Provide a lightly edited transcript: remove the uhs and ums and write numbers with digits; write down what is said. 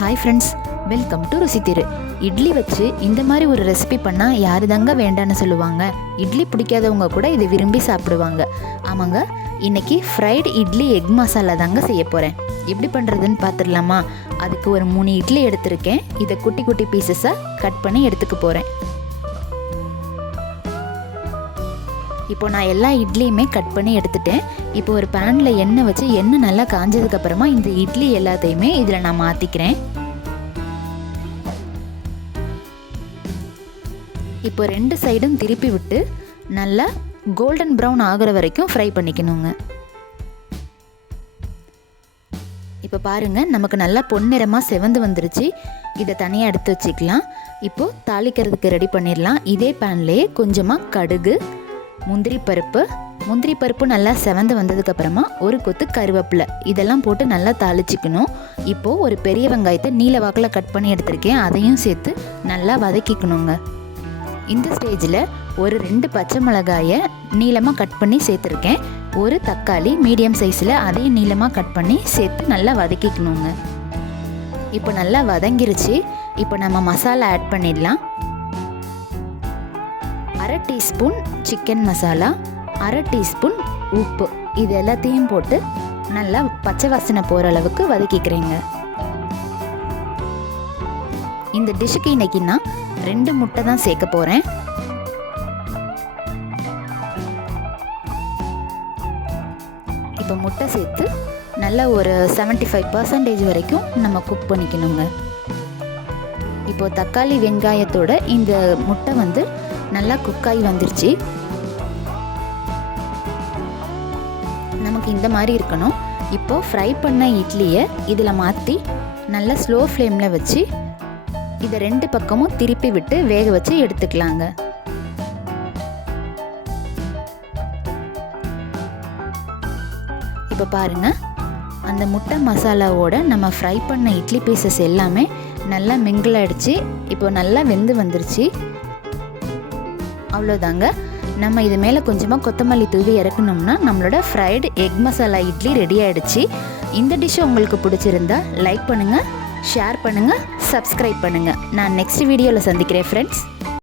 Hi friends, welcome to ருசி திரு. இட்லி வச்சு இந்த மாதிரி ஒரு ரெசிபி பண்ணால் யாரு தாங்க வேண்டான்னு சொல்லுவாங்க. இட்லி பிடிக்காதவங்க கூட இதை விரும்பி சாப்பிடுவாங்க. ஆமாங்க, இன்றைக்கி ஃப்ரைடு இட்லி எக் மசாலா தாங்க செய்ய போகிறேன். எப்படி பண்ணுறதுன்னு பார்த்துடலாமா? அதுக்கு ஒரு 3 இட்லி எடுத்திருக்கேன். இதை குட்டி குட்டி பீசஸாக கட் பண்ணி எடுத்துக்க போகிறேன். இப்போ நான் எல்லா இட்லியுமே கட் பண்ணி எடுத்துட்டேன். இப்போ ஒரு பேனில் எண்ணெய் வச்சு எண்ணெய் நல்லா காஞ்சதுக்கப்புறமா இந்த இட்லி எல்லாத்தையுமே இதில் நான் மாற்றிக்கிறேன். இப்போ 2 சைடும் திருப்பி விட்டு நல்லா கோல்டன் ப்ரௌன் ஆகிற வரைக்கும் ஃப்ரை பண்ணிக்கணுங்க. இப்போ பாருங்கள், நமக்கு நல்லா பொன்னிறமாக செவந்து வந்துருச்சு. இதை தனியாக எடுத்து வச்சுக்கலாம். இப்போது தாளிக்கிறதுக்கு ரெடி பண்ணிடலாம். இதே பேன்லேயே கொஞ்சமாக கடுகு, முந்திரி பருப்பு நல்லா செவந்து வந்ததுக்கப்புறமா ஒரு கொத்து கருவேப்பிலை இதெல்லாம் போட்டு நல்லா தாளிச்சிக்கணும். இப்போது ஒரு பெரிய வெங்காயத்தை நீல வாக்கில் கட் பண்ணி எடுத்திருக்கேன். அதையும் சேர்த்து நல்லா வதக்கிக்கணுங்க. இந்த ஸ்டேஜில் ஒரு 2 பச்சை மிளகாயை நீளமாக கட் பண்ணி சேர்த்துருக்கேன். ஒரு தக்காளி மீடியம் சைஸில் அதையும் நீளமாக கட் பண்ணி சேர்த்து நல்லா வதக்கிக்கணுங்க. இப்போ நல்லா வதங்கிருச்சு. இப்போ நம்ம மசாலா ஆட் பண்ணிடலாம். 1/2 டீஸ்பூன் சிக்கன் மசாலா, 1/2 டீஸ்பூன் உப்பு, இது எல்லாத்தையும் போட்டு நல்லா பச்சை வாசனை போகிற அளவுக்கு வதக்கிக்கிறேங்க. இந்த டிஷ்ஷுக்கு இன்றைக்கி நான் 2 முட்டை தான் சேர்க்க போகிறேன். இப்போ முட்டை சேர்த்து நல்லா ஒரு 75% வரைக்கும் நம்ம குக் பண்ணிக்கணுங்க. இப்போது தக்காளி வெங்காயத்தோட இந்த முட்டை நல்லா குக்காகி வந்துருச்சு. நமக்கு இந்த மாதிரி இருக்கணும். இப்போது ஃப்ரை பண்ண இட்லியை இதில் மாற்றி நல்லா ஸ்லோ ஃப்ளேமில் வச்சு இதை 2 பக்கமும் திருப்பி விட்டு வேக வச்சு எடுத்துக்கலாங்க. இப்போ பாருங்கள், அந்த முட்டை மசாலாவோட நம்ம ஃப்ரை பண்ண இட்லி பீசஸ் எல்லாமே நல்லா மிங்கிள் ஆகிடுச்சு. இப்போ நல்லா வெந்து வந்துருச்சு. அவ்வளோதாங்க. நம்ம இது மேலே கொஞ்சமாக கொத்தமல்லி தூவி இறக்கணும்னா நம்மளோட fried egg masala idli ready ஆகிடுச்சு. இந்த டிஷ்ஷை உங்களுக்கு பிடிச்சிருந்தா லைக் பண்ணுங்கள், ஷேர் பண்ணுங்கள், சப்ஸ்கிரைப் பண்ணுங்கள். நான் நெக்ஸ்ட் வீடியோவில் சந்திக்கிறேன் ஃப்ரெண்ட்ஸ்.